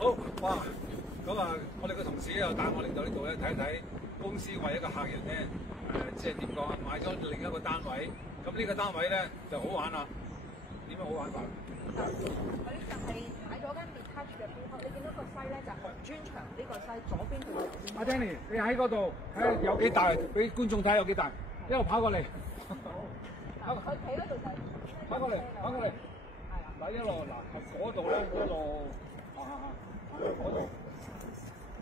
好哇！咁啊，我哋嘅同事又帶我嚟到呢度咧，睇一睇公司為一個客人咧，即係點講啊？買咗另一個單位，咁呢個單位咧就好玩啦。點樣好玩法？佢就係買咗間 detached 嘅 freehold，你見到個西咧就紅磚牆呢個西，左邊同右邊。阿 Danny，你喺嗰度睇有幾大，俾觀眾睇有幾大，一路跑過嚟。佢企嗰度就跑過嚟，跑過嚟。係啦。嗱一路嗱嗰度咧一路嗰度，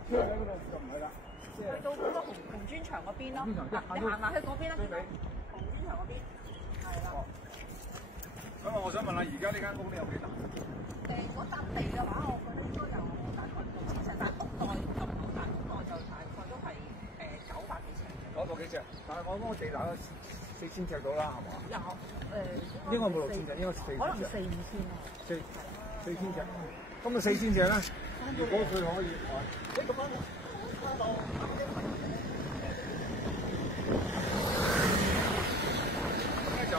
車喺嗰度就唔係啦。去到嗰個紅磚牆嗰邊咯。你行埋去嗰邊啦，紅磚牆嗰邊。係啦。咁啊，我想問下，而家呢間屋咧有幾大？如果笪地嘅話，我覺得應該有大概6千尺，但係公內就唔好大，公內就大概都係900幾尺。900幾尺，但係我嗰個地大概4000尺到啦，係嘛？有應該冇6000尺，應該4000尺。可能4、5千咯。4000尺。咁啊4000尺咧，如果佢可以，你咁樣睇到。就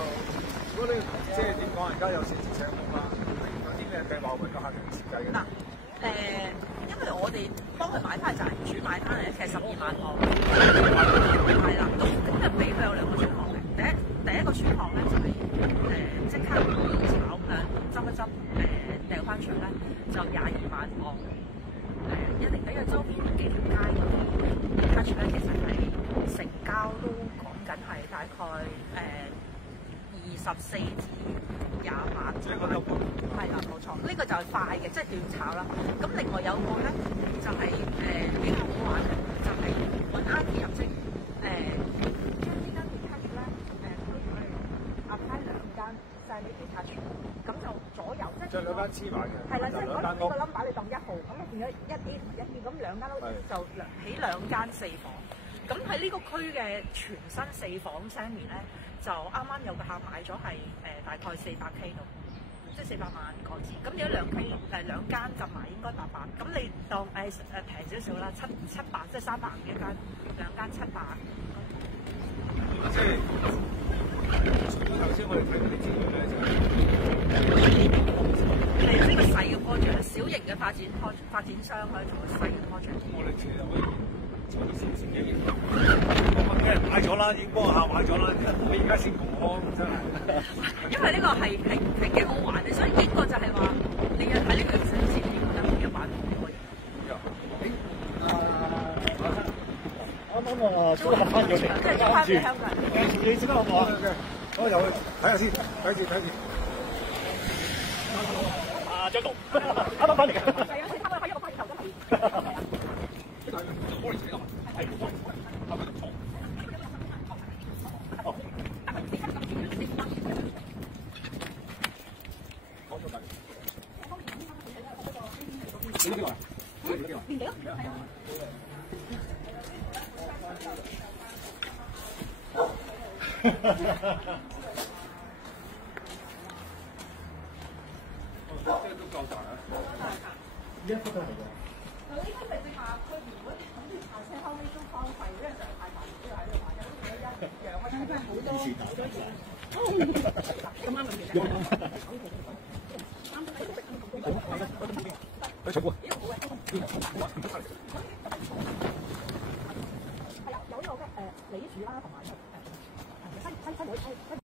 如果你即係點講，而家有4000尺屋啦，有啲咩計劃為個客人設計嘅？嗱，因為我哋幫佢買翻就係主買翻嚟，其實12萬項，係啦。咁今日俾佢有2個選項嘅，第一個選項咧就係即刻炒兩執一執，掉翻出咧就22萬項。一定因為周邊幾條街嗰啲 detached咧，其實係成交都講緊係大概24至28，係啦，冇錯，呢個就係快嘅，即係短炒啦。咁另外有個咧就係比較好玩嘅，就係揾 IP 入職，將呢間 detached 咧可以去apply 2間細啲 detached，咁就左右即係2間黐埋嘅，係啦，即係可能呢個 number 你當1號，咁啊變咗1A 同1B，咁2間屋就起2間4房。咁喺呢個區嘅全新4房 semi 咧，就啱啱有個客買咗係大概400K 度，即係400萬港紙。咁如果2間夾埋應該800，咁你當平少少啦，700即係300一間，2間700。即係除咗頭先我哋睇嗰啲資料咧，就係呢個細嘅 project，小型嘅發展商可以做個細嘅 project。我哋其實可以。我俾人買咗啦，已經幫下買咗啦，你而家先講真係。因為呢個係幾好玩嘅，所以呢個就係話你要睇呢個小節點樣嘅玩法。啱啱啊，租客翻咗嚟，即係租翻俾香港人。你先啦，好唔好啊？我入去睇下先，睇住。啊，張導，啱啱翻嚟㗎。係啊，你啱啱喺一個發現頭都係。都夠大啊！一幅都係㗎。呢間咪正話，佢原本諗住下車，後尾都荒廢，因為實在太大，都喺度買緊一樣啊，真係好多嘢。咁啱咪其實。